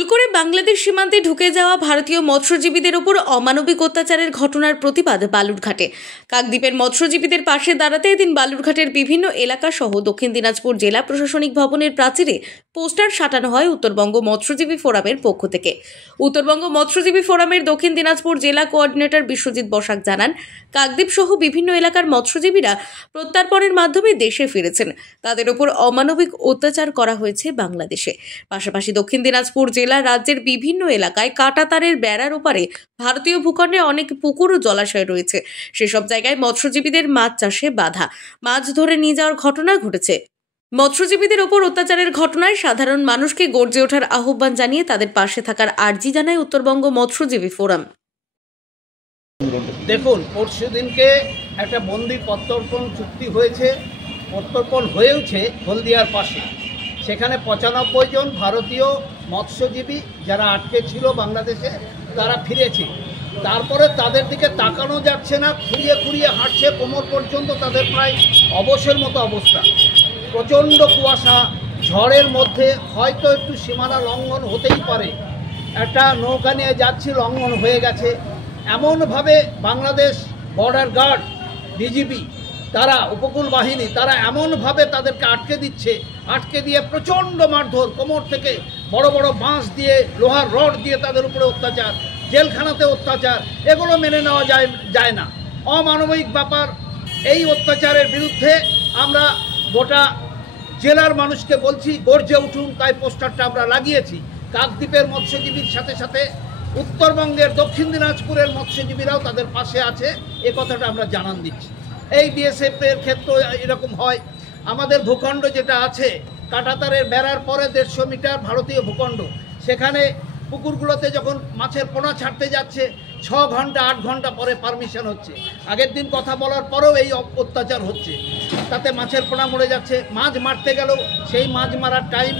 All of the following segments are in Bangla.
ভুল করে বাংলাদেশ সীমান্তে ঢুকে যাওয়া ভারতীয় মৎস্যজীবীদের ওপর অমানবিক অত্যাচারের ঘটনার প্রতিবাদ বালুরঘাটে। কাকদ্বীপের মৎস্যজীবীদের পাশে দাঁড়াতে এদিন বালুরঘাটের বিভিন্ন এলাকা সহ দক্ষিণ দিনাজপুর জেলা প্রশাসনিক ভবনের প্রাচীরে পোস্টার সাটানো হয় উত্তরবঙ্গ মৎস্যজীবী ফোরামের পক্ষ থেকে। উত্তরবঙ্গ মৎস্যজীবী ফোরামের দক্ষিণ দিনাজপুর জেলা কোঅর্ডিনেটর বিশ্বজিৎ বসাক জানান, কাকদ্বীপ সহ বিভিন্ন এলাকার মৎস্যজীবীরা প্রত্যর্পণের মাধ্যমে দেশে ফিরেছেন। তাদের ওপর অমানবিক অত্যাচার করা হয়েছে বাংলাদেশে। পাশাপাশি দক্ষিণ দিনাজপুর জেলা রাজ্যের বিভিন্ন এলাকায় কাঁটাতারের বেড়ার ওপারে ভারতীয় ভূখণ্ডে অনেক পুকুর ও জলাশয় রয়েছে। সেসব জায়গায় মৎস্যজীবীদের মাছ চাষে বাধা, মাছ ধরে নিয়ে যাওয়ার ঘটনা ঘটেছে। মৎস্যজীবীদের ওপর অত্যাচারের ঘটনায় সাধারণ মানুষকে গর্জে ওঠার আহ্বান জানিয়ে তাদের পাশে থাকার আর্জি জানায় উত্তরবঙ্গ মৎস্যজীবী ফোরাম। দেখুন, পরশু দিনকে একটা বন্দি প্রত্যর্পণ চুক্তি হয়েছে, প্রত্যর্পণ হয়েওছে হলদিয়ার পাশে। সেখানে 95 জন ভারতীয় মৎস্যজীবী যারা আটকে ছিল বাংলাদেশে, তারা ফিরেছে। তারপরে তাদের দিকে তাকানো যাচ্ছে না, খুঁড়িয়ে খুঁড়িয়ে হাঁটছে, কোমর পর্যন্ত তাদের প্রায় অবশের মতো অবস্থা। প্রচণ্ড কুয়াশা, ঝড়ের মধ্যে হয়তো একটু সীমানা লঙ্ঘন হতেই পারে, একটা নৌকা নিয়ে যাচ্ছি, লঙ্ঘন হয়ে গেছে। এমনভাবে বাংলাদেশ বর্ডার গার্ড, বিজিবি, তারা উপকূল বাহিনী, তারা এমনভাবে তাদেরকে আটকে দিচ্ছে, আটকে দিয়ে প্রচণ্ড মারধর, কোমর থেকে বড় বড় বাঁশ দিয়ে, লোহার রড দিয়ে তাদের উপরে অত্যাচার, জেলখানাতে অত্যাচার, এগুলো মেনে নেওয়া যায় না। অমানবিক ব্যাপার। এই অত্যাচারের বিরুদ্ধে আমরা গোটা জেলার মানুষকে বলছি, গর্জে উঠুন। তাই পোস্টারটা আমরা লাগিয়েছি। কাকদ্বীপের মৎস্যজীবীর সাথে সাথে উত্তরবঙ্গের দক্ষিণ দিনাজপুরের মৎস্যজীবীরাও তাদের পাশে আছে, এ কথাটা আমরা জানান দিচ্ছি। এই বিএসএফের ক্ষেত্রে এরকম হয়। আমাদের ভূখণ্ড যেটা আছে, কাঁটাতারের বেড়ার পরে 150 মিটার ভারতীয় ভূখণ্ড, সেখানে পুকুরগুলোতে যখন মাছের পোনা ছাড়তে যাচ্ছে 6 ঘন্টা 8 ঘন্টা পরে পারমিশন হচ্ছে। আগের দিন কথা বলার পরেও এই অত্যাচার হচ্ছে, তাতে মাছের পোনা মরে যাচ্ছে। মাছ মারতে গেলেও সেই মাছ মারার টাইম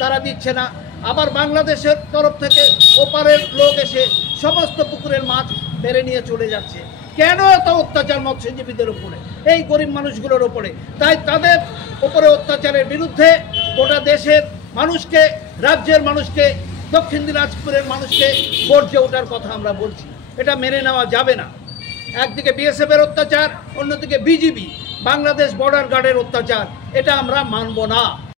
তারা দিচ্ছে না। আবার বাংলাদেশের তরফ থেকে ওপারের লোক এসে সমস্ত পুকুরের মাছ মেরে নিয়ে চলে যাচ্ছে। কেন এত অত্যাচার মৎস্যজীবীদের উপরে, এই গরিব মানুষগুলোর উপরে? তাই তাদের উপরে অত্যাচারের বিরুদ্ধে গোটা দেশের মানুষকে, রাজ্যের মানুষকে, দক্ষিণ দিনাজপুরের মানুষকে গর্জে ওঠার কথা আমরা বলছি। এটা মেনে নেওয়া যাবে না। একদিকে বিএসএফের অত্যাচার, অন্যদিকে বিজিবি, বাংলাদেশ বর্ডার গার্ডের অত্যাচার, এটা আমরা মানব না।